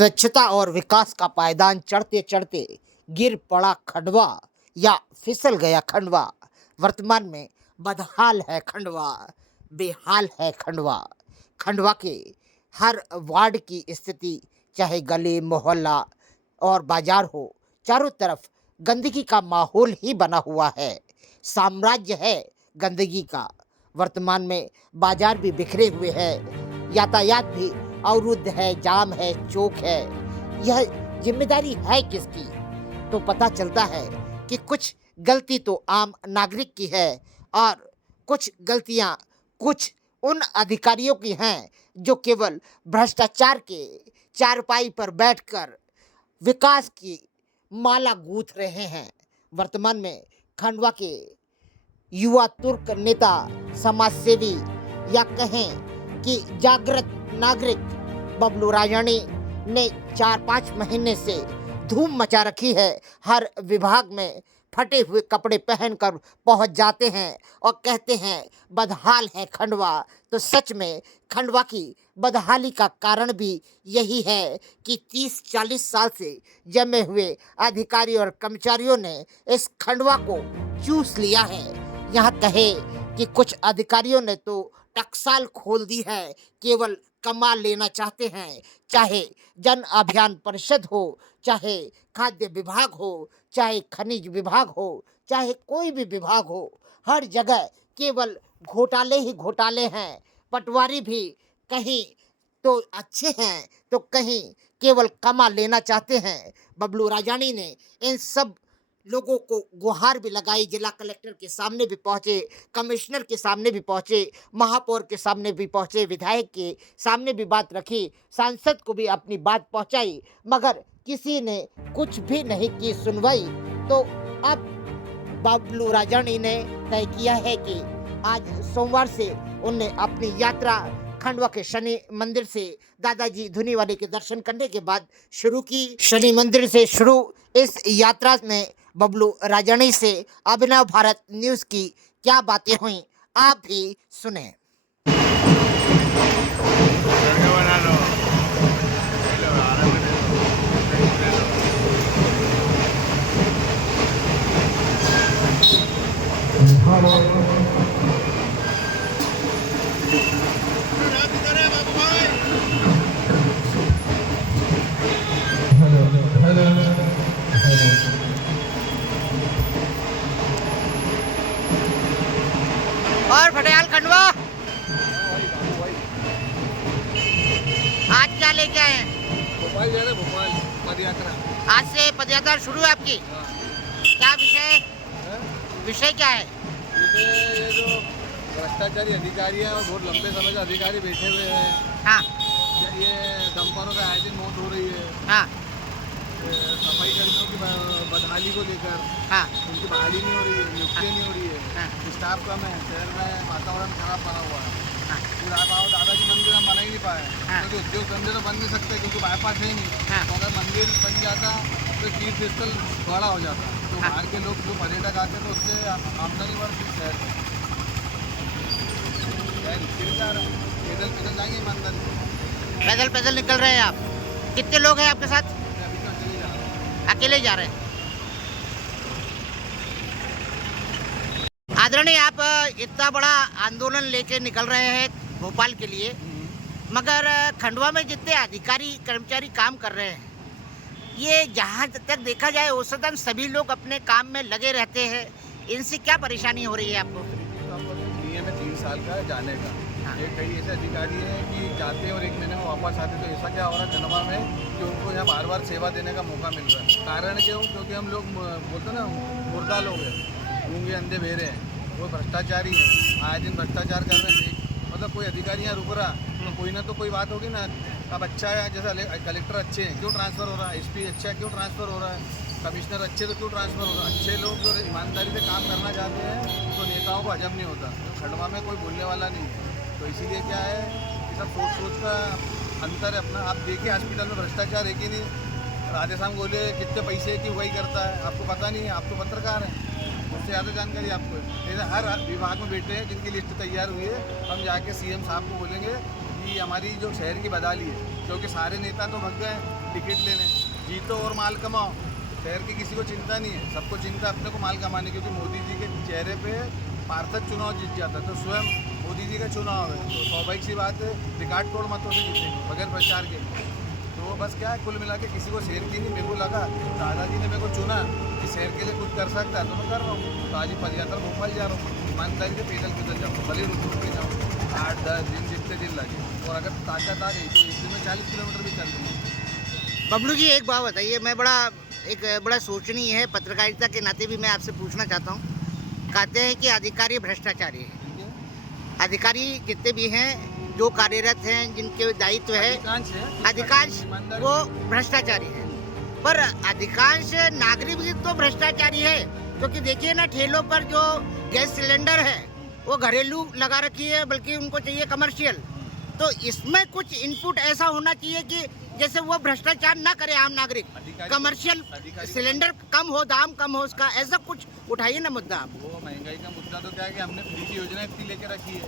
स्वच्छता और विकास का पायदान चढ़ते चढ़ते गिर पड़ा खंडवा या फिसल गया खंडवा। वर्तमान में बदहाल है खंडवा, बेहाल है खंडवा। खंडवा के हर वार्ड की स्थिति, चाहे गली मोहल्ला और बाजार हो, चारों तरफ गंदगी का माहौल ही बना हुआ है। साम्राज्य है गंदगी का। वर्तमान में बाजार भी बिखरे हुए हैं, यातायात भी अवरुद्ध है, जाम है, चौक है। यह जिम्मेदारी है किसकी? तो पता चलता है कि कुछ गलती तो आम नागरिक की है और कुछ गलतियां कुछ उन अधिकारियों की हैं जो केवल भ्रष्टाचार के चारपाई पर बैठकर विकास की माला गूंथ रहे हैं। वर्तमान में खंडवा के युवा तुर्क नेता, समाजसेवी या कहें कि जागृत नागरिक बबलू राजानी ने 4-5 महीने से धूम मचा रखी है। हर विभाग में फटे हुए कपड़े पहनकर पहुंच जाते हैं और कहते हैं बदहाल है खंडवा। तो सच में खंडवा की बदहाली का कारण भी यही है कि 30-40 साल से जमे हुए अधिकारी और कर्मचारियों ने इस खंडवा को चूस लिया है। यहाँ कहे कि कुछ अधिकारियों ने तो टकसाल खोल दी है, केवल कमा लेना चाहते हैं। चाहे जन अभियान परिषद हो, चाहे खाद्य विभाग हो, चाहे खनिज विभाग हो, चाहे कोई भी विभाग हो, हर जगह केवल घोटाले ही घोटाले हैं। पटवारी भी कहीं तो अच्छे हैं तो कहीं केवल कमा लेना चाहते हैं। बबलू राजानी ने इन सब लोगों को गुहार भी लगाई, जिला कलेक्टर के सामने भी पहुंचे, कमिश्नर के सामने भी पहुंचे, महापौर के सामने भी पहुंचे, विधायक के सामने भी बात रखी, सांसद को भी अपनी बात पहुंचाई, मगर किसी ने कुछ भी नहीं की सुनवाई। तो अब बबलू राजानी ने तय किया है कि आज सोमवार से उनने अपनी यात्रा खंडवा के शनि मंदिर से दादाजी धुनीवाले के दर्शन करने के बाद शुरू की। शनि मंदिर से शुरू इस यात्रा में बबलू राजानी से अभिनव भारत न्यूज़ की क्या बातें हुई, आप भी सुने। और फटियाल खंडवा आज क्या लेके आए हैं? भोपाल जा रहे, भोपाल पदयात्रा। आज से पदयात्रा शुरू है आपकी? क्या विषय विषय क्या है? ये जो भ्रष्टाचारी अधिकारी हैं और बहुत लंबे समय से अधिकारी बैठे हुए हैं। हाँ ये डंपरों का आए दिन मौत हो रही है। हाँ सफाई कर्मियों की बदहाली को लेकर हाँ उनकी बहाली नहीं हो रही है, नियुक्तियाँ नहीं हो रही है, हाँ। स्टाफ कम है, शहर में वातावरण खराब बना हुआ है। हाँ। फिर आप आओ, दादाजी मंदिर हम बना ही नहीं पाए हाँ। क्योंकि उद्योग धंधे तो बन नहीं सकते क्योंकि बाईपास है नहीं। हाँ। तो अगर मंदिर बन जाता तो तीर्थ स्थल बड़ा हो जाता, तो हाँ। बाहर के लोग जो पर्यटक आते तो उससे आमदनी बढ़ती शहर में। पैदल पैदल जाएंगे ईमानदारी से। पैदल पैदल निकल रहे हैं आप? कितने लोग हैं आपके साथ? मैं अभी तो चले जा रहा हूँ। अकेले जा रहे हैं? आदरणीय, आप इतना बड़ा आंदोलन लेके निकल रहे हैं भोपाल के लिए, मगर खंडवा में जितने अधिकारी कर्मचारी काम कर रहे हैं, ये जहाँ तक देखा जाए औसतन सभी लोग अपने काम में लगे रहते हैं। इनसे क्या परेशानी हो रही है आपको? तो आपको नियम है 3 साल का जाने का। हाँ। ये कई ऐसे अधिकारी हैं कि जाते हैं और 1 महीने में वापस आते, तो ऐसा क्या हो रहा है खंडवा में कि उनको यहाँ बार बार सेवा देने का मौका मिल रहा है। कारण क्यों? क्योंकि हम लोग बोलते हैं ना, मुर्दा लोग हैं, गूंगे अंधे बहरे हैं, वो भ्रष्टाचारी हैं, आए दिन भ्रष्टाचार कर रहे हैं। मतलब कोई अधिकारी यहाँ रुक रहा तो कोई ना तो कोई बात होगी ना। अब अच्छा है, जैसे कलेक्टर अच्छे हैं क्यों ट्रांसफ़र हो रहा है, एसपी अच्छा है क्यों ट्रांसफ़र हो रहा है, कमिश्नर अच्छे तो क्यों ट्रांसफ़र हो रहा है। अच्छे लोग जो ईमानदारी से काम करना चाहते हैं तो नेताओं को हजम नहीं होता। खंडवा में कोई बोलने वाला नहीं है, तो इसीलिए क्या है कि सब सोच का अंतर है अपना। आप देखिए हॉस्पिटल में भ्रष्टाचार है कि नहीं। राधे शाम बोले कितने पैसे की वही करता है, आपको पता नहीं है, आप तो पत्रकार हैं, उससे ज़्यादा जानकारी आपको है। जैसे हर विभाग में बैठे हैं जिनकी लिस्ट तैयार हुई है, हम जाके सीएम साहब को बोलेंगे कि हमारी जो शहर की बदहाली है, क्योंकि सारे नेता तो भग गए टिकट लेने, जीतो और माल कमाओ। शहर की किसी को चिंता नहीं है, सबको चिंता अपने को माल कमाने, क्योंकि मोदी जी के चेहरे पे पार्षद चुनाव जीत जाता तो स्वयं मोदी जी का चुनाव है, तो स्वाभाविक सी बात है रिकॉर्ड तोड़ मतों से जीते बगैर प्रचार के। तो बस क्या है, कुल मिला के किसी को शहर की नहीं, मेरे को लगा दादाजी ने मेरे को चुना कि शहर के लिए कुछ कर सकता है तो मैं कर रहा हूँ। तो आज ही पदयात्रा भोपाल जा रहा हूँ, ईमानदारी से पैदल जाऊँ, भले रुक रुक के जाऊँ, 8-10 दिन जितने दिन लगे, और अगर ताकत आ गई तो एक दिन में 40 किलोमीटर भी चल दूँगा। बबलू जी एक बात बताइए, मैं बड़ा सोचनीय है, पत्रकारिता के नाते भी मैं आपसे पूछना चाहता हूँ। कहते हैं कि अधिकारी भ्रष्टाचारी है, अधिकारी जितने भी हैं जो कार्यरत हैं जिनके दायित्व है अधिकांश वो भ्रष्टाचारी है, पर अधिकांश नागरिक भी तो भ्रष्टाचारी है, क्योंकि देखिए ना ठेलों पर जो गैस सिलेंडर है वो घरेलू लगा रखी है, बल्कि उनको चाहिए कमर्शियल। तो इसमें कुछ इनपुट ऐसा होना चाहिए कि जैसे वो भ्रष्टाचार ना करे आम नागरिक, कमर्शियल सिलेंडर कम हो, दाम कम हो उसका, ऐसा कुछ उठाइए ना मुद्दा आप। वो महंगाई का मुद्दा तो क्या है कि हमने फ्री की योजना इतनी लेके रखी है,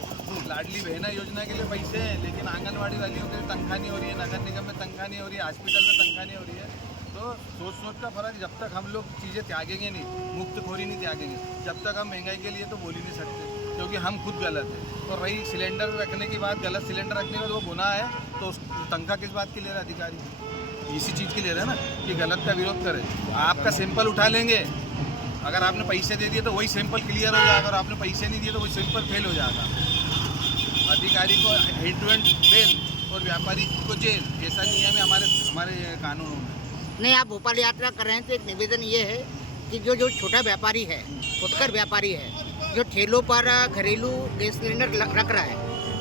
लाडली बहना योजना के लिए पैसे हैं, लेकिन आंगनबाड़ी वालियों के लिए तनख्वाह नहीं हो रही है, नगर निगम में तनख्वाह नहीं हो रही है, हॉस्पिटल में तनख्वाह नहीं हो रही है। तो सोच का फर्क, जब तक हम लोग चीज़ें त्यागेंगे नहीं, मुफ्तखोरी नहीं त्यागेंगे, जब तक हम महंगाई के लिए तो बोल ही नहीं सकते, क्योंकि हम खुद गलत है। तो रही सिलेंडर रखने की बात, गलत सिलेंडर रखने का वो गुनाह है, तो उस तनख्वाह किस बात के ले रहा है अधिकारी? इसी चीज़ के ले रहे हैं ना कि गलत का विरोध करे। आपका सैंपल उठा लेंगे, अगर आपने पैसे दे दिए तो वही सैंपल क्लियर हो जाएगा, और आपने पैसे नहीं दिए तो वही सैंपल फेल हो जाएगा। अधिकारी को हेड टू हेड बेल और व्यापारी को जेल, ऐसा नियम है हमारे कानूनों में। नहीं, आप भोपाल यात्रा कर रहे हैं तो एक निवेदन ये है कि जो छोटा व्यापारी है, फुटकर व्यापारी है, जो ठेलों पर घरेलू गैस सिलेंडर रख रहा है,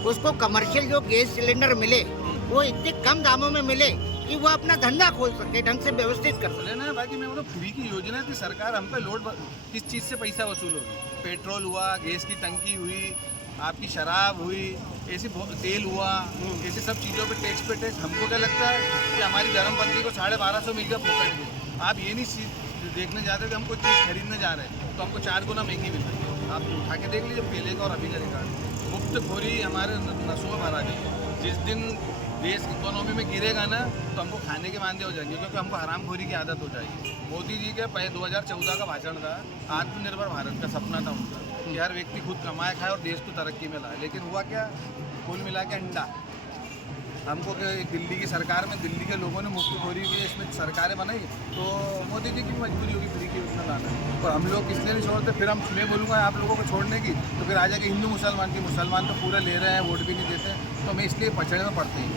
उसको कमर्शियल जो गैस सिलेंडर मिले वो इतने कम दामों में मिले कि वो अपना धंधा खोल सके, ढंग से व्यवस्थित कर सके ना। बाकी मैं बोलो फ्री की योजना थी, सरकार हम पे लोड किस चीज़ से पैसा वसूल होगी? पेट्रोल हुआ, गैस की टंकी हुई, आपकी शराब हुई, ऐसी तेल हुआ, ऐसी सब चीज़ों पे टैक्स हमको क्या लगता है कि हमारी धर्मपत्नी को 1250 मिल गया फोकट में। आप ये नहीं देखने जा रहे कि हम कोई चीज़ खरीदने जा रहे हैं तो हमको 4 गुना महंगी मिल रही है। आप उठा के देख लीजिए पहले का और अभी का रिकॉर्ड। मुफ्तखोरी हमारे नसों में भरा गई। जिस दिन देश इकोनॉमी में गिरेगा ना तो हमको खाने के मांदे हो जाएंगे, क्योंकि हमको हरामखोरी की आदत हो जाएगी। मोदी जी के 2014 का भाषण था, आत्मनिर्भर भारत का सपना था उनका कि हर व्यक्ति खुद कमाए खाए और देश को तरक्की में लाए, लेकिन हुआ क्या? कुल मिला के अंडा। हमको दिल्ली की सरकार में दिल्ली के लोगों ने मुफ्तखोरी की, इसमें सरकारें बनाई, तो मोदी जी की मजबूरी होगी फ्री की योजना लाना, और हम लोग इसलिए नहीं छोड़ते। फिर मैं बोलूँगा आप लोगों को छोड़ने की, तो फिर आ जाएगी हिंदू मुसलमान की, मुसलमान तो पूरे ले रहे हैं, वोट भी नहीं देते, तो मैं इसलिए पछड़े में पड़ती हूँ।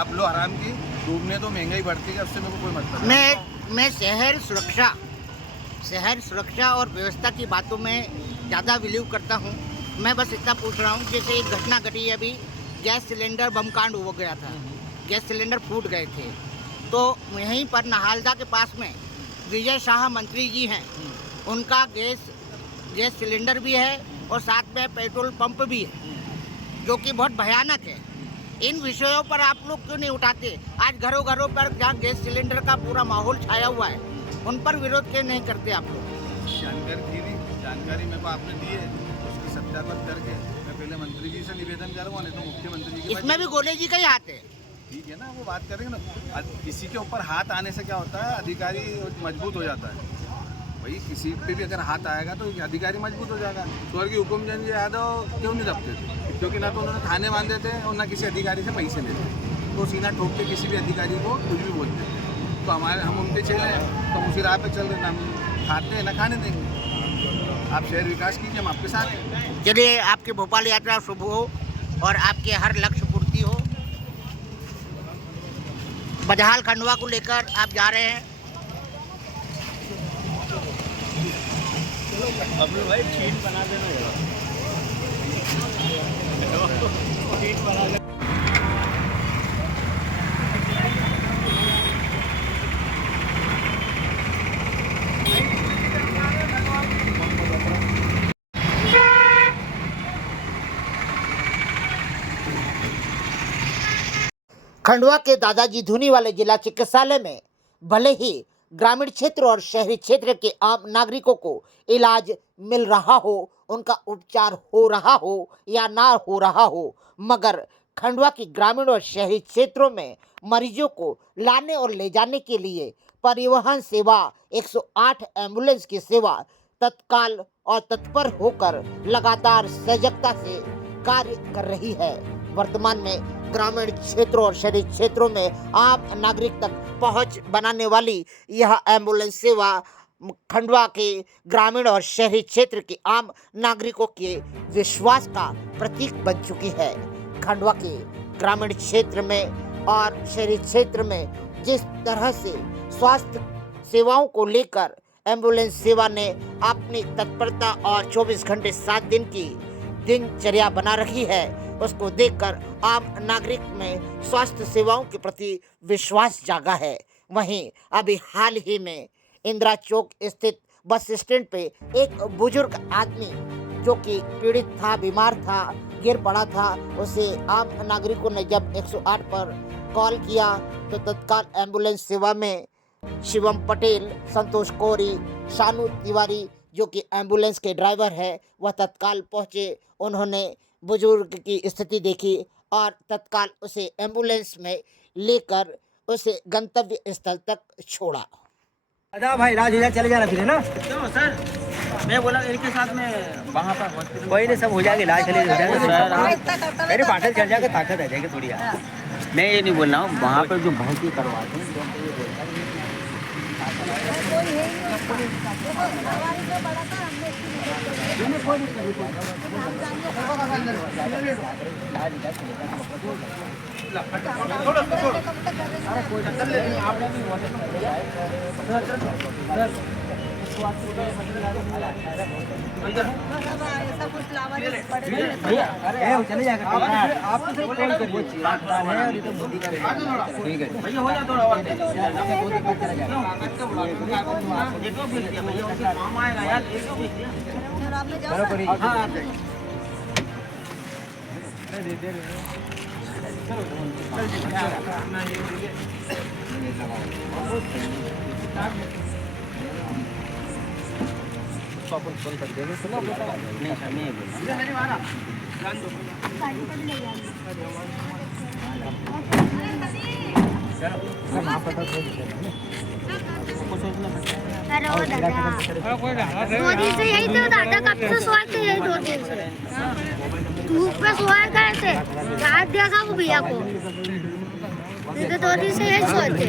आप लोग आराम की डूबने तो महंगाई बढ़ती है, उससे मेरे को कोई मतलब नहीं। मैं शहर सुरक्षा और व्यवस्था की बातों में ज़्यादा बिलीव करता हूँ। मैं बस इतना पूछ रहा हूँ, जैसे एक घटना घटी अभी, गैस सिलेंडर बम कांड हो गया था, गैस सिलेंडर फूट गए थे, तो यहीं पर नहालदा के पास में विजय शाह मंत्री जी हैं, उनका गैस सिलेंडर भी है और साथ में पेट्रोल पंप भी है, जो कि बहुत भयानक है। इन विषयों पर आप लोग क्यों नहीं उठाते? आज घरों पर जहाँ गैस सिलेंडर का पूरा माहौल छाया हुआ है, उन पर विरोध क्यों नहीं करते आप लोग? जानकारी मेरे को आपने दी है, उसकी सत्यापन करके मैं पहले मंत्री जी से निवेदन करूँगा, नहीं तो मुख्यमंत्री जी। इसमें भी गोले जी का ही हाथ है। ठीक है ना, वो बात करेंगे ना। किसी के ऊपर हाथ आने से क्या होता है, अधिकारी मजबूत हो जाता है। भाई किसी पे भी अगर हाथ आएगा तो अधिकारी मजबूत हो जाएगा। स्वर्गीय हुकुमचंद यादव क्यों नहीं दबते थे? क्योंकि ना तो उन्होंने थाने बांधे थे और ना किसी अधिकारी से पैसे लेते, तो सीना ठोक के किसी भी अधिकारी को कुछ भी बोलते थे। तो हम उनके चले हैं, तो उसी राह पे चल रहे, ना हम खाते हैं ना खाने देंगे। आप शहर विकास कीजिए, हम आपके साथ हैं। चलिए, आपकी भोपाल यात्रा शुभ हो और आपके हर लक्ष्य पूर्ति हो। बदहाल खंडवा को लेकर आप जा रहे हैं। भाई चीट बना देना चीट बना देना। खंडवा के दादाजी धूनी वाले जिला चिकित्सालय में भले ही ग्रामीण क्षेत्र और शहरी क्षेत्र के आम नागरिकों को इलाज मिल रहा हो, उनका उपचार हो रहा हो या ना हो रहा हो, मगर खंडवा की ग्रामीण और शहरी क्षेत्रों में मरीजों को लाने और ले जाने के लिए परिवहन सेवा 108 एम्बुलेंस की सेवा तत्काल और तत्पर होकर लगातार सजगता से कार्य कर रही है। वर्तमान में ग्रामीण क्षेत्रों और शहरी क्षेत्रों में आम नागरिक तक पहुंच बनाने वाली यह एम्बुलेंस सेवा खंडवा के ग्रामीण और शहरी क्षेत्र के आम नागरिकों के विश्वास का प्रतीक बन चुकी है। खंडवा के ग्रामीण क्षेत्र में और शहरी क्षेत्र में जिस तरह से स्वास्थ्य सेवाओं को लेकर एम्बुलेंस सेवा ने अपनी तत्परता और 24 घंटे 7 दिन की दिनचर्या बना रखी है, उसको देखकर आम नागरिक में स्वास्थ्य सेवाओं के प्रति विश्वास जागा है। वहीं अभी हाल ही में इंदिरा चौक स्थित बस स्टैंड पे एक बुजुर्ग आदमी जो कि पीड़ित था, बीमार था, गिर पड़ा था, उसे आम नागरिकों ने जब 108 पर कॉल किया तो तत्काल एम्बुलेंस सेवा में शिवम पटेल, संतोष कोरी, शानू तिवारी जो कि एम्बुलेंस के ड्राइवर है, वह तत्काल पहुंचे। उन्होंने बुजुर्ग की स्थिति देखी और तत्काल उसे एम्बुलेंस में लेकर उसे गंतव्य स्थल तक छोड़ा। दादा भाई इलाज हो जाए चले जाना फिर है ना। क्यों सर, मैं बोला इनके साथ में वहाँ पर हॉस्पिटल कोई नहीं, सब हो जाएगा, इलाज चले हो जाएगा सर। मेरे पार्टल चल जाएगा, ताकत आ जाएगी थोड़ी यार। मैं ये नहीं बोल रहा हूँ, वहाँ पर जो भर्ती करवाते हैं तो ये बोलता है चले जाएगा। आप तो सिर्फ कॉल करिए, है और ये तो बुद्धि का ठीक है भैया, हो जाए थोड़ा चला नहीं सर, नहीं बोल मोदी से यही तो दादा कब से सोए थे, यही 2 दिन से धूप पे सोए गए थे, रात देखा वो भैया को, 2 दिन से यही सोए थे।